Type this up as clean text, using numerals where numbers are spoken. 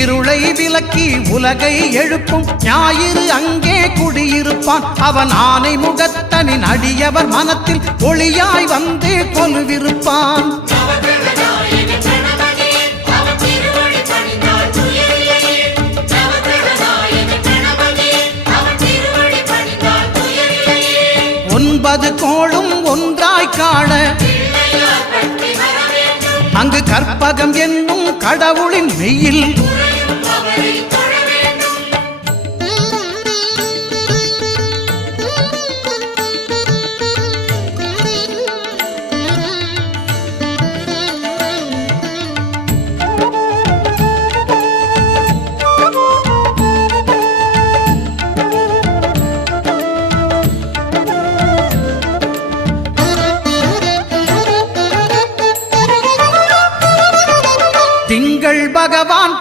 இருளை விலக்கி உலகை எழுப்பும் ஞாயிறு அங்கே குடியிருப்பான். அவன் ஆனை முகத்தனின் அடியவர் மனத்தில் ஒளியாய் வந்து கொலுவிருப்பான். ஒன்பது கோளும் ஒன்றாய் காண அங்கு கற்பகம் என்னும் கடவுளின் மெய்யில்